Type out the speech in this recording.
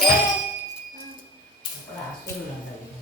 哎。不大岁数了这